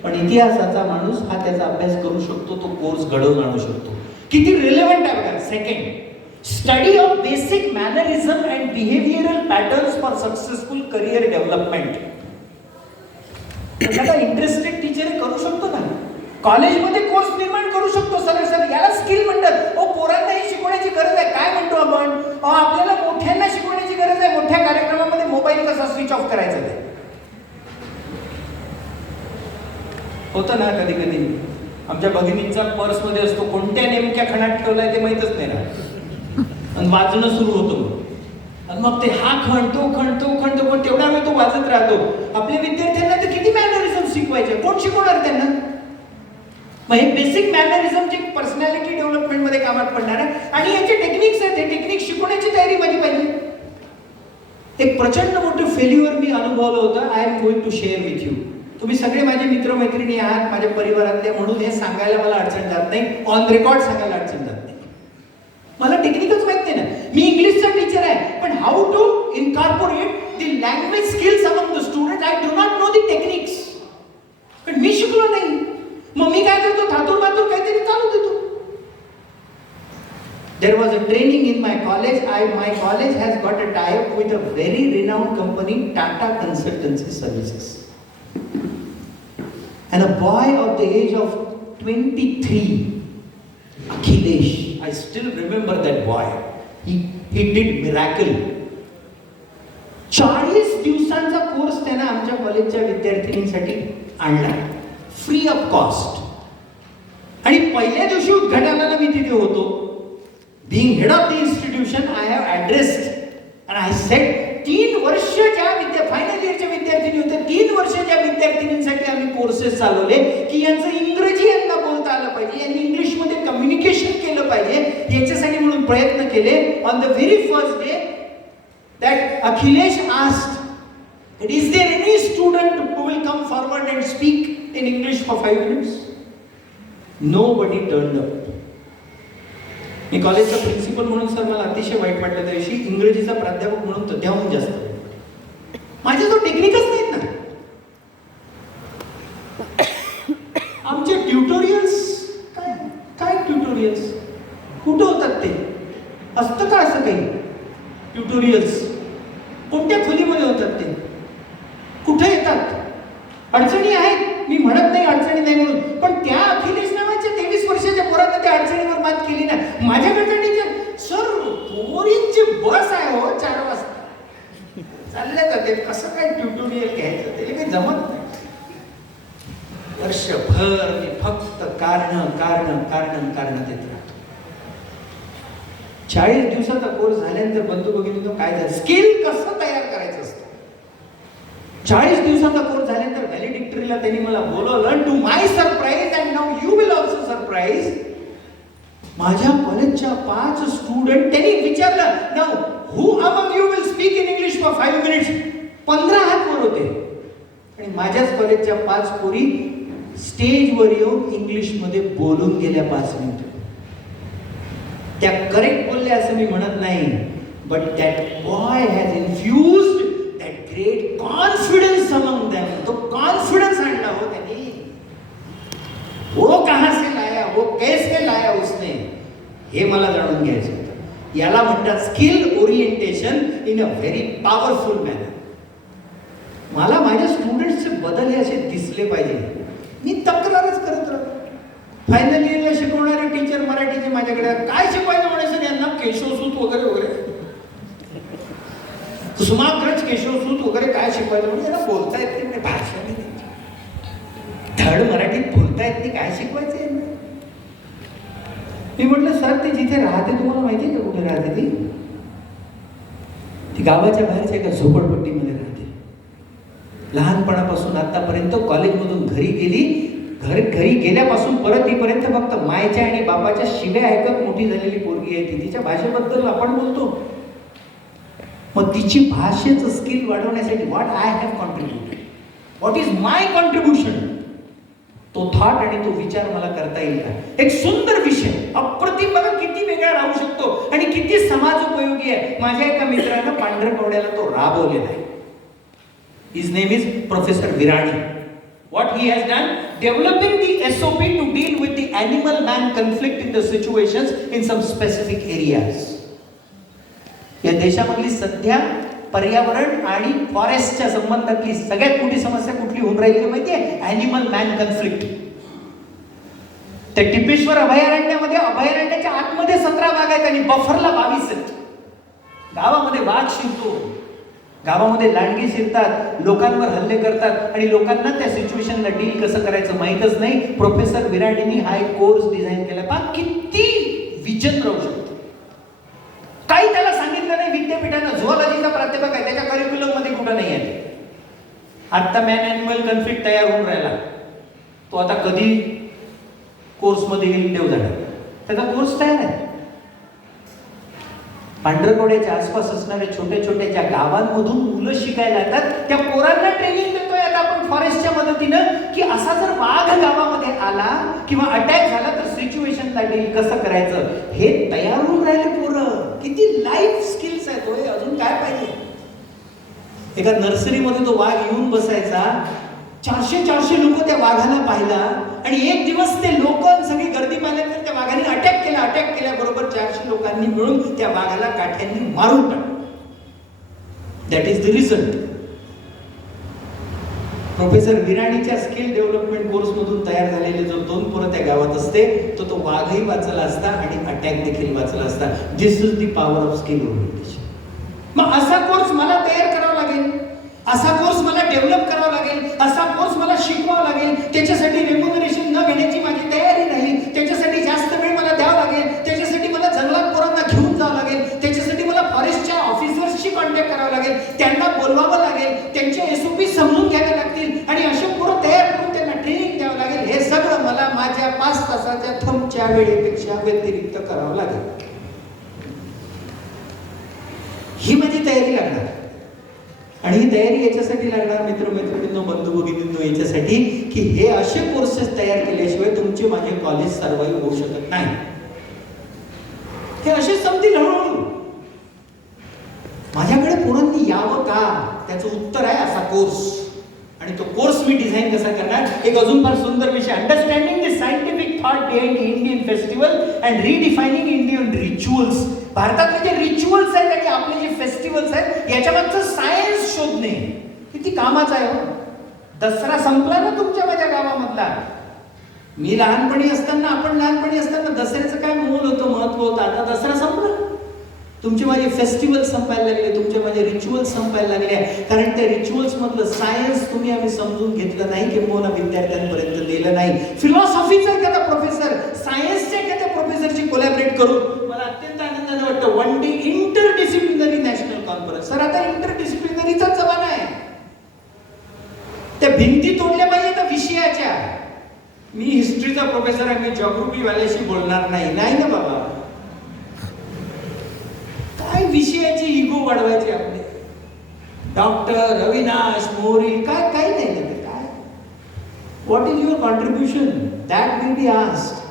पण इतिहासाचा माणूस हा त्याचा अभ्यास करू शकतो, तो कोर्स घडवून आणू शकतो. किती रिलेव्हंट आहे बघा. Second, study of basic mannerism and behavioural patterns for successful career development. एखादा इंटरेस्टेड टीचर करू शकतो ना, कॉलेजमध्ये कोर्स निर्माण करू शकतो. सर याला स्किल म्हणतात. पोरांना ही शिकवण्याची गरज आहे. काय म्हणतो आपण? आपल्याला मोठ्यांना शिकवण्याची गरज आहे. मोठ्या कार्यक्रमामध्ये मोबाईल कसा स्विच ऑफ करायचा ते होतं ना. कधी कधी आमच्या भगिनींचा पर्स मध्ये असतो, कोणत्या नेमक्या खणात ठेवलाय ते माहितच नाही ना, आणि वाजणं सुरू होतं. आणि मग ते हा खण तो पण तेवढा वेळ तो वाजत राहतो. आपल्या विद्यार्थ्यांना तर किती मॅनरिझम शिकवायचे, कोण शिकवणार त्यांना? मग हे बेसिक मॅनरिझम जे पर्सनॅलिटी डेव्हलपमेंट मध्ये कामात पडणार आहे. आणि याचे टेक्निक्स आहेत, हे टेक्निक शिकवण्याची तयारी माझी पाहिजे. एक प्रचंड मोठं फेल्युअर मी अनुभवलं होतं. I am going to share with you. तुम्ही सगळे माझे मित्रमैत्रिणी आहात, माझ्या परिवारातले, म्हणून हे सांगायला मला अडचण जात नाही. ऑन रेकॉर्ड सांगायला अडचण जात नाही. मला टेक्निकच माहित नाही ना. मी इंग्लिशचा टीचर आहे, पण how to incorporate the language skills among the student, I do not know the techniques. पण मी शिकलो नाही. मग मी काय करतो? थातूर मातूर काहीतरी चालू देतो. There was a training in my college. My college has got a tie-up with a very renowned company, Tata Consultancy Services. And a boy of the age of 23, Akhilesh, I still remember that boy. He did miracle. 40 दिवसांचा course त्याने आमच्या कॉलेजच्या विद्यार्थिनींसाठी आणला, free of cost. आणि पहिल्या दिवशी उद्घाटनाला मी तिथे होतो. Being head of the institution, I have addressed and I said, 3 वर्ष ज्या फायनल इयरच्या विद्यार्थिनी होत्या, 3 वर्ष ज्या विद्यार्थिनींसाठी आम्ही कोर्सेस चालवले की यांचं इंग्रजी यांना बोलता आलं पाहिजे, यांनी इंग्लिशमध्ये कम्युनिकेशन केलं पाहिजे, याच्यासाठी म्हणून प्रयत्न केले. On the very first day that Akhilesh asked, is there any student who will come forward and speak in English for 5 minutes? Nobody turned up. मी कॉलेजचा प्रिन्सिपल म्हणून सर मला अतिशय वाईट वाटलं त्या दिवशी. इंग्रजीचा प्राध्यापक म्हणून तर त्याहून जास्त. माझे तो टेक्निकच नाहीत ना. आमचे ट्युटोरियल्स काय ट्युटोरियल्स कुठं होतात? ते असतं का असं काही ट्युटोरियल्स? कोणत्या खोलीमध्ये होतात ते? कुठे येतात? अडचणी आहेत, मी म्हणत नाही अडचणी नाही म्हणून, पण त्या अखिलेश नावाच्या 23 वर्षाच्या पोरानं त्या अडचणीवर मात केली ना. ते कसं काय ट्युटोरियल घ्यायचं, ते काही जमत नाही. वर्षभर मी फक्त कारण कारण कारण कारण देत राहतो. 40 दिवसाचा कोर्स झाल्यानंतर बंधू भगिनींनो काय झालं, स्किल कसं तयार करायचं असतं. 40 दिवसाचा कोर्स झाल्यानंतर व्हॅलिडिक्टरीला त्यांनी मला बोलवलं. To my surprise and now you will also surprise, माझ्या कॉलेजच्या 5 स्टुडंट त्यांनी विचारलं, now who among you will speak in English for 5 minutes. 15 हात वर होते आणि माझ्याच कॉलेजच्या 5 पोरी स्टेजवर येऊन इंग्लिश मध्ये बोलून गेल्या 5 मिनिट. त्या करेक्ट बोलल्या असं मी म्हणत नाही, but that boy has इन्फ्युज्ड that great confidence among them. तो कॉन्फिडन्स आणला हो त्यांनी. वो कहां से लाया, वो कैसे लाया उसने, हे मला जाणून घ्यायचं होतं. याला म्हणतात skill orientation in a very powerful manner. मला माझ्या स्टुडंट्सचे बदल हे असे दिसले पाहिजे. मी तक्रारच करत राहतो. फायनल इयरला शिकवणारे टीचर मराठीचे माझ्याकडे, काय शिकवायचं म्हणायचं यांना, केशवसूत वगैरे वगैरे, कुसुमाग्रज केशवसूत वगैरे काय शिकवायचं म्हणजे यांना बोलता येत नाही, भाषा नाही, धड मराठीत बोलता येत नाही, काय शिकवायचं यांना. मी म्हटलं सर ते जिथे राहते तुम्हाला माहिती आहे का कुठे राहते ती गावाच्या बाहेरच्या एका झोपडपट्टीमध्ये राहते. लहानपणापासून आतापर्यंत कॉलेजमधून घरी गेली, घरी गेल्यापासून परत येईपर्यंत फक्त मायच्या आणि बापाच्या शिव्या ऐकत मोठी झालेली पोरगी आहे ती. तिच्या भाषेबद्दल आपण बोलतो, मग तिची भाषेचं स्किल वाढवण्यासाठी what I have contributed, what is my contribution, तो थॉट आणि तो विचार मला करता येईल का. एक सुंदर विषय, अप्रतिम, बघा किती वेगळा राहू शकतो आणि किती समाज उपयोगी आहे. माझ्या एका मित्रानं पांढरकवड्याला तो राबवलेला आहे. His name is Professor Virani. What he has done, developing the SOP to deal with the animal-man conflict in the situations in some specific areas. या देशामधली सध्या पर्यावरण आणि फॉरेस्टच्या संबंधातली सगळ्यात मोठी समस्या कुठली होऊन राहिली माहिती आहे, ॲनिमल मॅन कन्फ्लिक्ट. त्या टिपेश्वर अभयारण्यामध्ये, अभयारण्याच्या आतमध्ये 17 वाघ आहेत आणि बफरला 22 आहेत. गावामध्ये वाघ शिरतो, गावामध्ये लांडगे शिरतात, लोकांवर हल्ले करतात आणि लोकांना त्या सिच्युएशनला डील कसं करायचं माहीतच नाही. प्रोफेसर विराडींनी हा एक कोर्स डिझाईन केला. पहा किती विजन राहू शकतो. काही त्याला सांगितलं नाही विद्यापीठानं. झुऑलॉजीचा प्राध्यापक आहे, त्याच्या करिक्युलम मध्ये कुठं नाही आहे. आता मॅन ॲनिमल कन्फ्लिक्ट तयार होऊन राहिला, तो आता कधी कोर्समध्ये येईल देव जाणे. त्याचा कोर्स तयार आहे. पांढरकवड्याच्या आसपास असणाऱ्या छोट्या छोट्या ज्या गावांमधून मुलं शिकायला येतात त्या पोरांना ट्रेनिंग देतोय आता आपण फॉरेस्टच्या मदतीनं, की असा जर वाघ गावामध्ये आला किंवा अटॅक झाला तर सिच्युएशनला डील कसं करायचं हे तयार होऊन राहिले पोरं. किती लाईफ स्किल्स आहेत होय, अजून काय पाहिजे. एका नर्सरीमध्ये तो वाघ येऊन बसायचा, 400 लोक त्या वाघाला पाहिला आणि एक दिवस ते लोक सगळी गर्दी पाहिल्यानंतर त्या वाघाने अटॅक केला. अटॅक केल्याबरोबर 400 लोकांनी मिळून त्या वाघाला काठ्यांनी मारून टाकलं. That is the result. Professor विराणीच्या स्किल डेव्हलपमेंट कोर्स मधून तयार झालेले जो 2 पोरं त्या गावात असते तो वाघही वाचला असता आणि अटॅक देखील वाचला असता. This is the power of skill orientation. मग असा कोर्स मला तयार करावा लागेल, असा कोर्स मला डेव्हलप करावा लागेल, असा कोर्स मला शिकवावा लागेल. त्याच्यासाठी रेम्युनरेशन न घेण्याची माझी तयारी नाही. त्याच्यासाठी जास्त वेळ मला द्यावा लागेल. त्याच्यासाठी मला जंगलात पोरांना घेऊन जावं लागेल. त्याच्यासाठी मला फॉरेस्टच्या ऑफिसर्सशी कॉन्टॅक्ट करावं लागेल, त्यांना बोलवावं लागेल, त्यांचे SOP समजून घ्यावे लागतील आणि असे पोरं तयार करून त्यांना ट्रेनिंग द्यावं लागेल. हे सगळं मला माझ्या 5 तासाच्या थंबच्या वेळेपेक्षा व्यतिरिक्त करावं लागेल. ही माझी तयारी लागणार. आणि ही तयारी याच्यासाठी लागणार मित्रमैत्रिणींनो, बंधू भगिनींनो, याच्यासाठी की हे असे कोर्सेस तयार केल्याशिवाय तुमचे माझे कॉलेज सर्वाइव्ह होऊ शकत नाही. हे असे समजतील हळूहळू. माझ्याकडे पोरांनी यावं का, त्याचं उत्तर आहे असा कोर्स. आणि तो कोर्स मी डिझाईन कसा करणार, एक अजून फार सुंदर विषय, understanding the scientific thought behind Indian festival and redefining Indian rituals. भारतातले जे रिच्युअल्स आहेत आणि आपले जे फेस्टिवल्स आहेत याच्यामागचं सायन्स शोधणे किती कामाचं आहे हो. दसरा संपला ना तुमच्या माझ्या गावामधला. मी लहानपणी असताना, आपण लहानपणी असताना दसऱ्याचं काय मोल होतं, महत्व होतं. आता दसरा संपला. तुमचे माझे फेस्टिवल संपायला लागले, तुमचे माझे रिच्युअल्स संपायला लागले, कारण त्या रिच्युअल्स मधलं सायन्स तुम्ही आम्ही समजून घेतलं नाही, किंवा विद्यार्थ्यांपर्यंत दिलं नाही. फिलॉसॉफीचा एखादा प्रोफेसर सायन्सच्या एखाद्या प्रोफेसरशी कोलॅबरेट करून मला अत्यंत आनंदाने वाटतं one day interdisciplinary national conference. Sir आता इंटरडिसिप्लिनरीचा जमाना आहे. त्या भिंती तोडल्या पाहिजे त्या विषयाच्या. मी हिस्ट्रीचा प्रोफेसर आहे, मी जॉग्राफी वाल्याशी बोलणार नाही ना बाबा. काय विषयाची इगो वाढवायची आपले. डॉक्टर अविनाश मोरे काय काय नाही ना ते काय. What is your contribution that will be asked.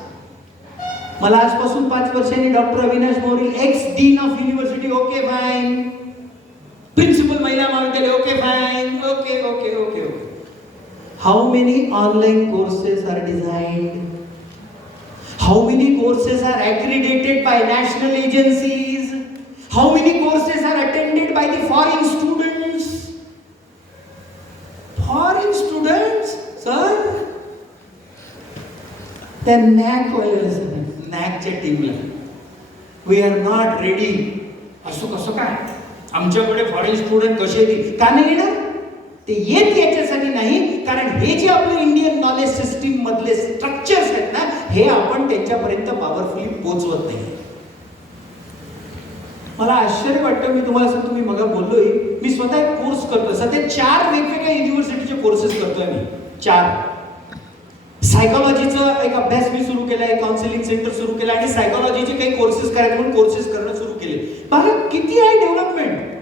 मला आजपासून 5 वर्षांनी doctor Avinash More ex dean of university, okay fine. Principal महिला महाविद्यालय, okay fine, okay okay okay okay. How many online courses are designed? How many courses are accredited by national agencies? How many courses are attended by the foreign students? Foreign students, sir? The NAC वाले NACच्या टीमला we are not ready. असं कसं काय? आमच्याकडे foreign student कसे येतील? का नाही येणार? ते येत याच्यासाठी नाही, कारण हे जे आपलं इंडियन नॉलेज सिस्टीम मधले स्ट्रक्चर्स आहेत ना, हे आपण त्यांच्यापर्यंत पॉवरफुली पोहोचवत नाही. मला आश्चर्य वाटतं, मी तुम्हाला सांगतो, मी मग बोललोय, मी स्वतः एक कोर्स करतोय सध्या. 4 वेगवेगळ्या युनिव्हर्सिटीचे कोर्सेस करतोय मी. 4 सायकोलॉजीचा एक अभ्यास मी सुरू केलाय, काउन्सिलिंग सेंटर सुरू केलं, आणि सायकोलॉजीचे काही कोर्सेस करायचे म्हणून कोर्सेस करणं सुरू केले. बघा किती आहे डेव्हलपमेंट.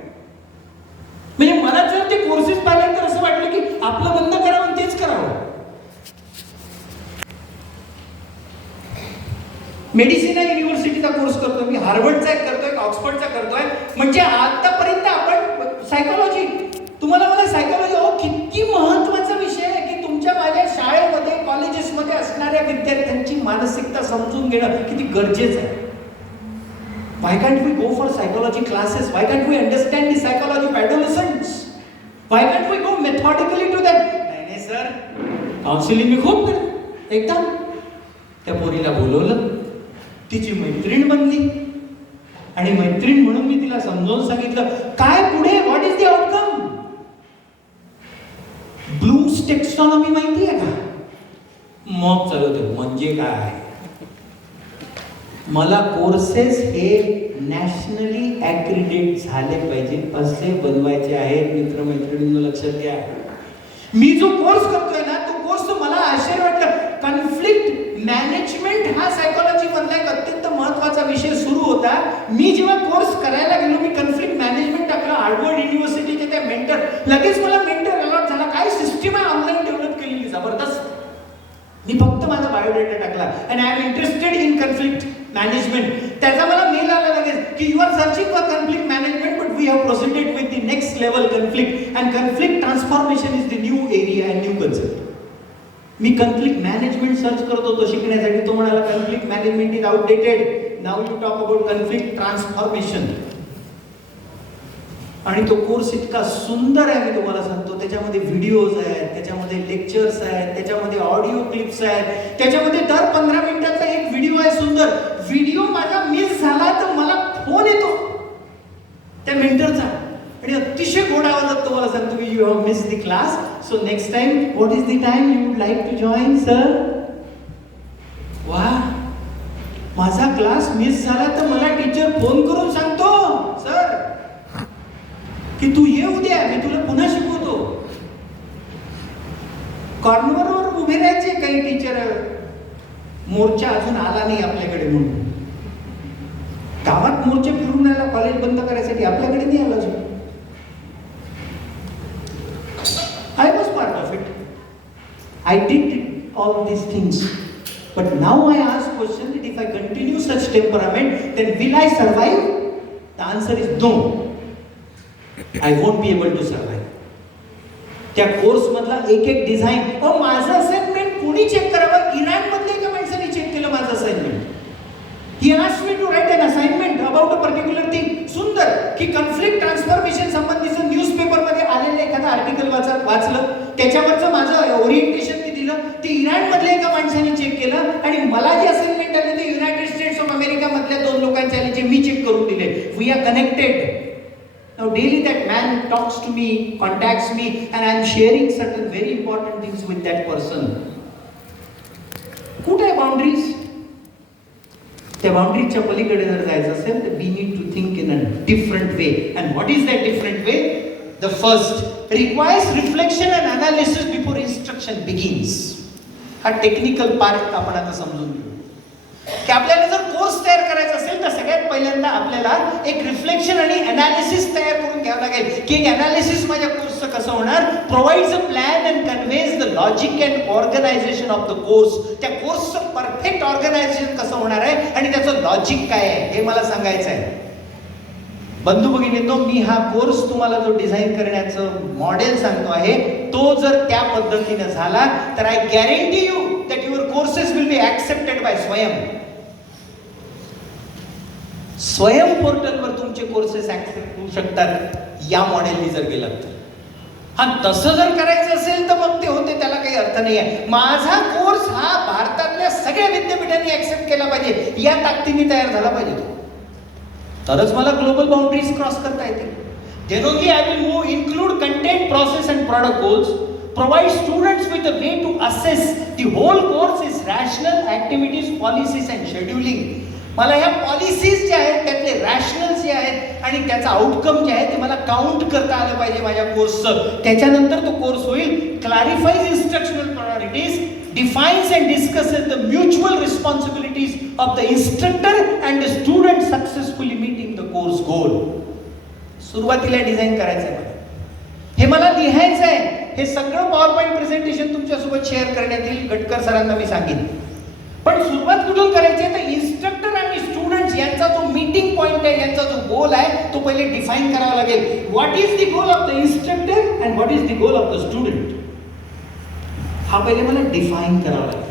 म्हणजे मला जर ते कोर्सेस पाहिल्यानंतर असं वाटलं की आपलं बंद करावं आणि तेच करावं. मेडिसिन युनिव्हर्सिटीचा कोर्स करतोय मी, हार्वर्डचा एक करतोय, ऑक्सफर्डचा करतोय. म्हणजे आतापर्यंत आपण सायकोलॉजी, तुम्हाला मला सायकोलॉजी किती महत्वाचा विषय आहे की तुमच्या माझ्या शाळेमध्ये कॉलेजेसमध्ये असणाऱ्या विद्यार्थ्यांची मानसिकता समजून घेणं किती गरजेचं आहे. Why can't we go for psychology classes? Why can't we understand the psychology of adolescents? Why can't we go methodically to that? नाही सर, काउन्सिलिंग मी खूप केलं. एकदा त्या पोरीला बोलवलं, तिची मैत्रीण बनली, आणि मैत्रीण म्हणून मी तिला समजावून सांगितलं काय पुढे, what is the outcome. Bloom's taxonomy माहिती आहे का? मग चालवते म्हणजे काय. मला कोर्सेस हे नॅशनली ॲक्रिडेट झाले पाहिजे असे बनवायचे आहेत. मित्रमैत्रिणींना लक्षात घ्या, मी जो कोर्स करतोय ना, तो कोर्स मला आश्चर्य वाटलं. कॉन्फ्लिक्ट मॅनेजमेंट हा सायकोलॉजी मधला एक अत्यंत महत्वाचा विषय सुरू होता. मी जेव्हा कोर्स करायला गेलो, मी कॉन्फ्लिक्ट मॅनेजमेंट टाकलं हार्वर्ड युनिव्हर्सिटीचे त्या मेंटर. लगेच मला मेंटर अलॉट झाला. काय सिस्टीम आहे ऑनलाईन डेव्हलप केलेली, जबरदस्त. मी फक्त माझा बायोडेटा टाकला, and I am interested in conflict management. त्याचा मला मेल आला लगेच की you are searching for conflict management, but we have proceeded with the next level conflict, and conflict transformation is the new area and new concept. मी conflict management search करत होतो शिकण्यासाठी. तो म्हणाला conflict management is outdated, now you talk about conflict transformation. आणि तो course इतका सुंदर आहे, मी तुम्हाला सांगतो. त्याच्यामध्ये व्हिडिओज आहेत, त्याच्यामध्ये लेक्चर्स आहेत, त्याच्यामध्ये ऑडिओ क्लिप्स आहेत, त्याच्यामध्ये दर 15 मिनिटाचा एक व्हिडिओ आहे सुंदर. व्हिडिओ माझा मिस झाला तर मला फोन येतो त्या मेंटरचा, आणि अतिशय गोड आवाजात तुम्हाला सांगतो की you have miss the class, so next time what is the time you would like to join sir. वा, माझा क्लास मिस झाला तर मला टीचर फोन करून सांगतो सर की तू ये उद्या, मी तुला पुन्हा शिकवतो. कॉर्नरवर उभे राहायचे काही टीचर, मोर्चा अजून आला नाही आपल्याकडे म्हणून. गावात मोर्चे फिरून आला कॉलेज बंद करायसाठी, आपल्याकडे नाही आला अजून. I was part of it. I did all these things. But now I ask question that if I continue such temperament, then will I survive? The answer is no. I won't be able to survive. त्या course मधला एक एक design, माझं assignment कोणी check करावं? Iran मधल्या एका माणसाने चेक केलं माझं assignment. He asked me to write an assignment about a particular thing. सुंदर की कॉन्फ्लिक्ट ट्रान्सफॉर्मेशन संबंधीचं न्यूजपेपर मध्ये आलेलं एखादं आर्टिकल वाचलं, त्याच्यावरचं माझं ओरिएंटेशन मी दिलं. ते इराण मधल्या एका माणसाने चेक केलं, आणि मला जे असाइनमेंट आले ते युनायटेड स्टेट्स ऑफ अमेरिका मधल्या 2 लोकांचे आले, जे मी चेक करून दिले. We are connected. Now daily that man talks to me, contacts me, and I am sharing certain very important things with that person. कुठे आहे बाउंड्रीज? त्या बाउंड्रीजच्या पलीकडे जर जायचं असेल तर we need to think in a different way. And what is that different way? The first requires reflection and analysis before instruction begins. हा technical part आपण आता समजून घेऊ की आपल्याला जर कोर्स तयार करायचा असेल तर सगळ्यात पहिल्यांदा आपल्याला एक रिफ्लेक्शन आणि अनालिसिस तयार करून घ्यावं लागेल की एक अनालिसिस माझ्या कोर्सचं कसं होणार. Provides a plan and conveys the logic and organisation of the course. त्या कोर्सचं परफेक्ट ऑर्गनायझेशन कसं होणार आहे आणि त्याचं लॉजिक काय आहे हे मला सांगायचं आहे. बंधू भगिनींनो, मी हा कोर्स तुम्हाला जो डिझाईन करण्याचं मॉडेल सांगतो आहे तो जर त्या पद्धतीने झाला तर I guarantee you that your courses will be accepted by Swayam. Swayam पोर्टलवर तुमचे कोर्सेस ऍक्सेप्ट होऊ शकतात या मॉडेलनी जर गेलात तर. हा तसं जर करायचं असेल तर मग ते होते, त्याला काही अर्थ नाही आहे. माझा कोर्स हा भारतातल्या सगळ्या विद्यापीठांनी ऍक्सेप्ट केला पाहिजे, या ताकदीने तयार झाला पाहिजे तो, तरच मला ग्लोबल बाउंड्रीज क्रॉस करता येतील. Then only I will move, include content, process and product goals, provide students with a way to assess the whole course is rational activities, policies and scheduling. मला ह्या पॉलिसीज ज्या आहेत त्यातले रॅशनल्स जे आहेत आणि त्याचा आउटकम जे आहे ते मला काउंट करता आलं पाहिजे माझ्या कोर्सचं. त्याच्यानंतर तो कोर्स होईल. Clarifies instructional priorities, defines and discusses the mutual responsibilities of the instructor and the student successfully meeting the course goal. सुरुवातीला डिझाईन करायचं आहे मला, हे मला लिहायचं आहे. हे सगळं पॉवर पॉईंट प्रेझेंटेशन तुमच्यासोबत शेअर करण्यात येईल. गटकर सरांना मी सांगितलं. पण सुरुवात कुठून करायची आहे तर इन्स्ट्रक्टर आणि स्टुडंट्स यांचा जो मीटिंग पॉईंट आहे, यांचा जो गोल आहे तो पहिले डिफाईन करावा लागेल. What is the goal of the instructor and what is the goal of the student, हा पहिले मला डिफाईन करावा लागेल.